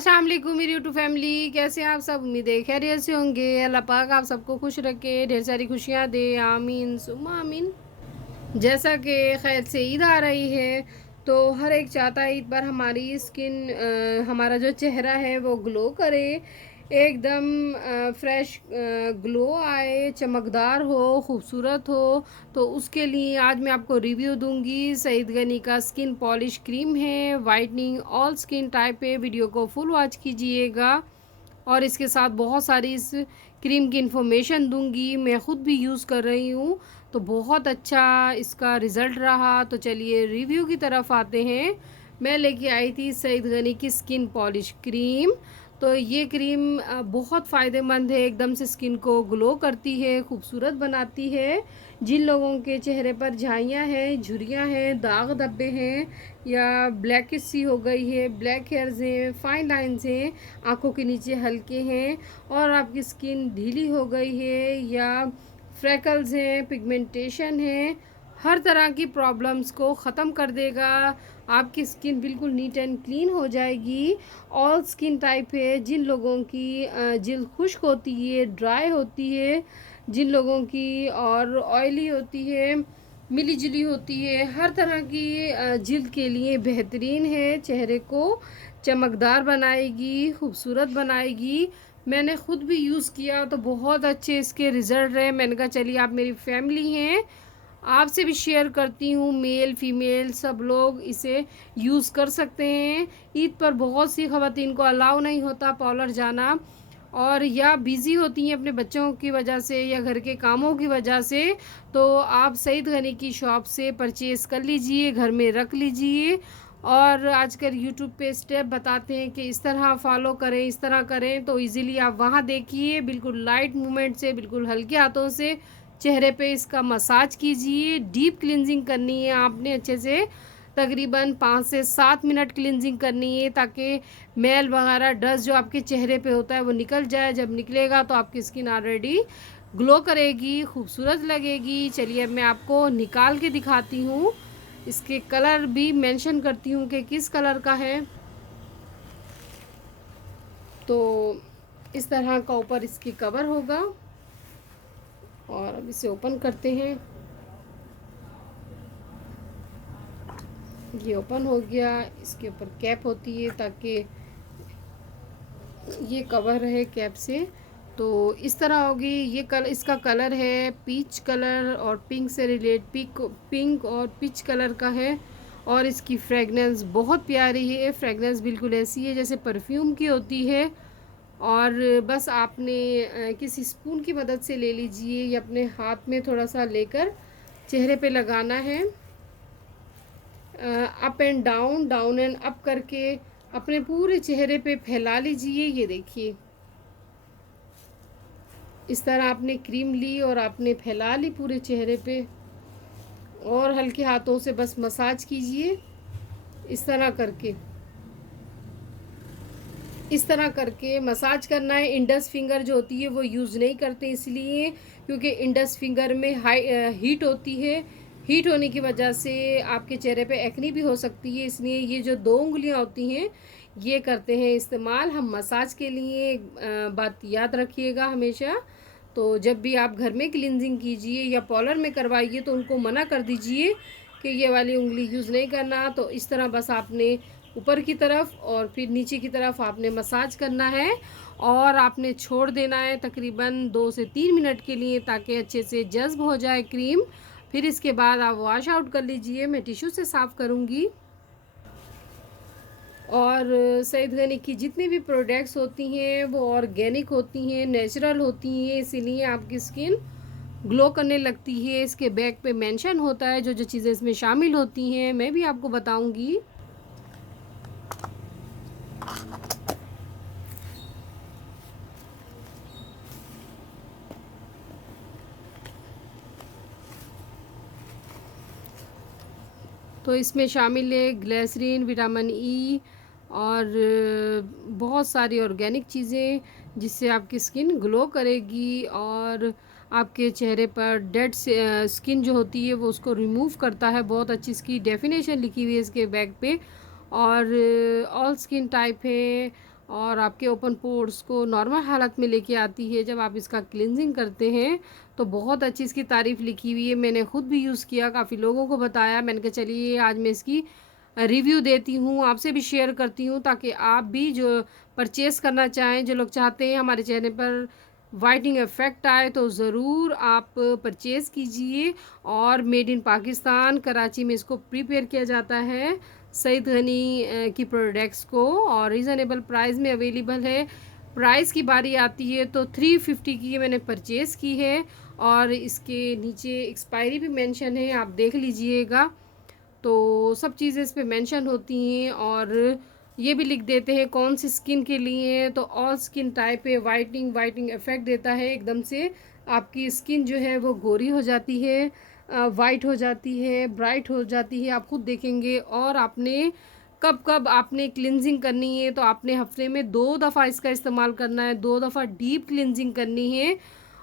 अस्सलाम वालेकुम मेरी यूट्यूब फैमिली, कैसे हैं आप सब। उम्मीद है खैरियत से होंगे। अल्लाह पाक आप सबको खुश रखे, ढेर सारी खुशियाँ दे, आमीन सुम्मा आमीन। जैसा कि खैर से ईद आ रही है तो हर एक चाहता है ईद पर हमारी स्किन हमारा जो चेहरा है वो ग्लो करे, एकदम फ्रेश ग्लो आए, चमकदार हो, खूबसूरत हो। तो उसके लिए आज मैं आपको रिव्यू दूंगी। सईद गनी का स्किन पॉलिश क्रीम है, वाइटनिंग ऑल स्किन टाइप है। वीडियो को फुल वॉच कीजिएगा और इसके साथ बहुत सारी इस क्रीम की इन्फॉर्मेशन दूंगी। मैं ख़ुद भी यूज़ कर रही हूँ तो बहुत अच्छा इसका रिज़ल्ट रहा। तो चलिए रिव्यू की तरफ आते हैं। मैं लेके आई थी सईद गनी की स्किन पॉलिश क्रीम। तो ये क्रीम बहुत फ़ायदेमंद है, एकदम से स्किन को ग्लो करती है, खूबसूरत बनाती है। जिन लोगों के चेहरे पर झाइयाँ हैं, झुर्रियाँ हैं, दाग धब्बे हैं या ब्लैकिश सी हो गई है, ब्लैक हेयर्स हैं, फाइन लाइंस हैं, आँखों के नीचे हल्के हैं और आपकी स्किन ढीली हो गई है या फ्रैकल्स हैं, पिगमेंटेशन है, हर तरह की प्रॉब्लम्स को ख़त्म कर देगा। आपकी स्किन बिल्कुल नीट एंड क्लीन हो जाएगी। ऑल स्किन टाइप है। जिन लोगों की जिल्द खुश्क होती है, ड्राई होती है, जिन लोगों की और ऑयली होती है, मिली जुली होती है, हर तरह की जिल्द के लिए बेहतरीन है। चेहरे को चमकदार बनाएगी, खूबसूरत बनाएगी। मैंने ख़ुद भी यूज़ किया तो बहुत अच्छे इसके रिज़ल्ट रहे। मैंने कहा चलिए आप मेरी फैमिली हैं, आपसे भी शेयर करती हूँ। मेल फीमेल सब लोग इसे यूज़ कर सकते हैं। ईद पर बहुत सी ख़वातीन को अलाउ नहीं होता पार्लर जाना और या बिज़ी होती हैं अपने बच्चों की वजह से या घर के कामों की वजह से। तो आप सईद गनी की शॉप से परचेज़ कर लीजिए, घर में रख लीजिए। और आजकल यूट्यूब पे स्टेप बताते हैं कि इस तरह फॉलो करें, इस तरह करें, तो इजीली आप वहाँ देखिए। बिल्कुल लाइट मूवमेंट से, बिल्कुल हल्के हाथों से चेहरे पे इसका मसाज कीजिए। डीप क्लिनजिंग करनी है आपने अच्छे से, तकरीबन 5 से 7 मिनट क्लिनजिंग करनी है ताकि मैल वगैरह डस्ट जो आपके चेहरे पे होता है वो निकल जाए। जब निकलेगा तो आपकी स्किन ऑलरेडी ग्लो करेगी, खूबसूरत लगेगी। चलिए अब मैं आपको निकाल के दिखाती हूँ। इसके कलर भी मेंशन करती हूँ कि किस कलर का है। तो इस तरह का ऊपर इसकी कवर होगा और अब इसे ओपन करते हैं। ये ओपन हो गया। इसके ऊपर कैप होती है ताकि ये कवर रहे कैप से। तो इस तरह होगी ये इसका कलर है पीच कलर और पिंक से पिंक और पीच कलर का है। और इसकी फ्रेगनेंस बहुत प्यारी है। फ्रेगनेंस बिल्कुल ऐसी है जैसे परफ्यूम की होती है। और बस आपने किसी स्पून की मदद से ले लीजिए या अपने हाथ में थोड़ा सा लेकर चेहरे पे लगाना है। Up and down, down and up करके अपने पूरे चेहरे पे फैला लीजिए। ये देखिए इस तरह आपने क्रीम ली और आपने फैला ली पूरे चेहरे पे और हल्के हाथों से बस मसाज कीजिए। इस तरह करके मसाज करना है। इंडस फिंगर जो होती है वो यूज़ नहीं करते इसलिए क्योंकि इंडस फिंगर में हाई हीट होती है। हीट होने की वजह से आपके चेहरे पे एक्नी भी हो सकती है, इसलिए ये जो 2 उंगलियां होती हैं ये करते हैं इस्तेमाल हम मसाज के लिए। बात याद रखिएगा हमेशा। तो जब भी आप घर में क्लिनजिंग कीजिए या पार्लर में करवाइए तो उनको मना कर दीजिए कि ये वाली उंगली यूज़ नहीं करना। तो इस तरह बस आपने ऊपर की तरफ और फिर नीचे की तरफ आपने मसाज करना है और आपने छोड़ देना है तकरीबन 2 से 3 मिनट के लिए ताकि अच्छे से जज़्ब हो जाए क्रीम। फिर इसके बाद आप वॉश आउट कर लीजिए। मैं टिश्यू से साफ़ करूँगी। और सईद गनी की जितनी भी प्रोडक्ट्स होती हैं वो ऑर्गेनिक होती हैं, नेचुरल होती हैं, इसीलिए आपकी स्किन ग्लो करने लगती है। इसके बैक पे मेंशन होता है जो जो चीज़ें इसमें शामिल होती हैं, मैं भी आपको बताऊंगी। तो इसमें शामिल है ग्लिसरीन, विटामिन ई और बहुत सारी ऑर्गेनिक चीज़ें जिससे आपकी स्किन ग्लो करेगी और आपके चेहरे पर डेड स्किन जो होती है वो उसको रिमूव करता है। बहुत अच्छी इसकी डेफिनेशन लिखी हुई है इसके बैक पे। और ऑल स्किन टाइप है और आपके ओपन पोर्स को नॉर्मल हालत में लेके आती है। जब आप इसका क्लींजिंग करते हैं तो बहुत अच्छी इसकी तारीफ़ लिखी हुई है। मैंने ख़ुद भी यूज़ किया, काफ़ी लोगों को बताया। मैंने कहा चलिए आज मैं इसकी रिव्यू देती हूँ, आपसे भी शेयर करती हूँ, ताकि आप भी जो परचेज़ करना चाहें, जो लोग चाहते हैं हमारे चेहरे पर वाइटनिंग इफ़ेक्ट आए, तो ज़रूर आप परचेज़ कीजिए। और मेड इन पाकिस्तान कराची में इसको प्रिपेयर किया जाता है सईद गनी की प्रोडक्ट्स को, और रीज़नेबल प्राइस में अवेलेबल है। प्राइस की बारी आती है तो 350 की मैंने परचेज़ की है, और इसके नीचे एक्सपायरी भी मेंशन है, आप देख लीजिएगा। तो सब चीज़ें इस पे मेंशन होती हैं, और ये भी लिख देते हैं कौन सी स्किन के लिए है। तो ऑल स्किन टाइप है, वाइटनिंग इफ़ेक्ट देता है। एकदम से आपकी स्किन जो है वो गोरी हो जाती है, वाइट हो जाती है, ब्राइट हो जाती है, आप खुद देखेंगे। और आपने कब कब आपने क्लिनजिंग करनी है तो आपने हफ्ते में 2 दफ़ा इसका इस्तेमाल करना है, 2 दफ़ा डीप क्लिनजिंग करनी है।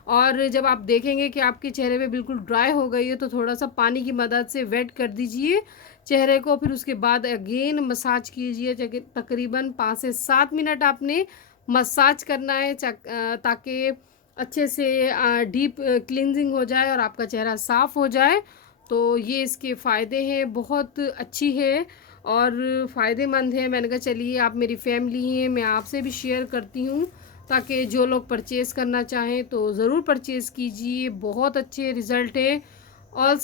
और जब आप देखेंगे कि आपके चेहरे पे बिल्कुल ड्राई हो गई है तो थोड़ा सा पानी की मदद से वेट कर दीजिए चेहरे को, फिर उसके बाद अगेन मसाज कीजिए। तकरीबन 5 से 7 मिनट आपने मसाज करना है, ताकि अच्छे से डीप क्लींजिंग हो जाए और आपका चेहरा साफ़ हो जाए। तो ये इसके फ़ायदे हैं, बहुत अच्छी है और फ़ायदेमंद है। मैंने कहा चलिए आप मेरी फैमिली हैं, मैं आपसे भी शेयर करती हूँ, ताकि जो लोग परचेज़ करना चाहें तो ज़रूर परचेज़ कीजिए। बहुत अच्छे रिज़ल्ट है। ऑल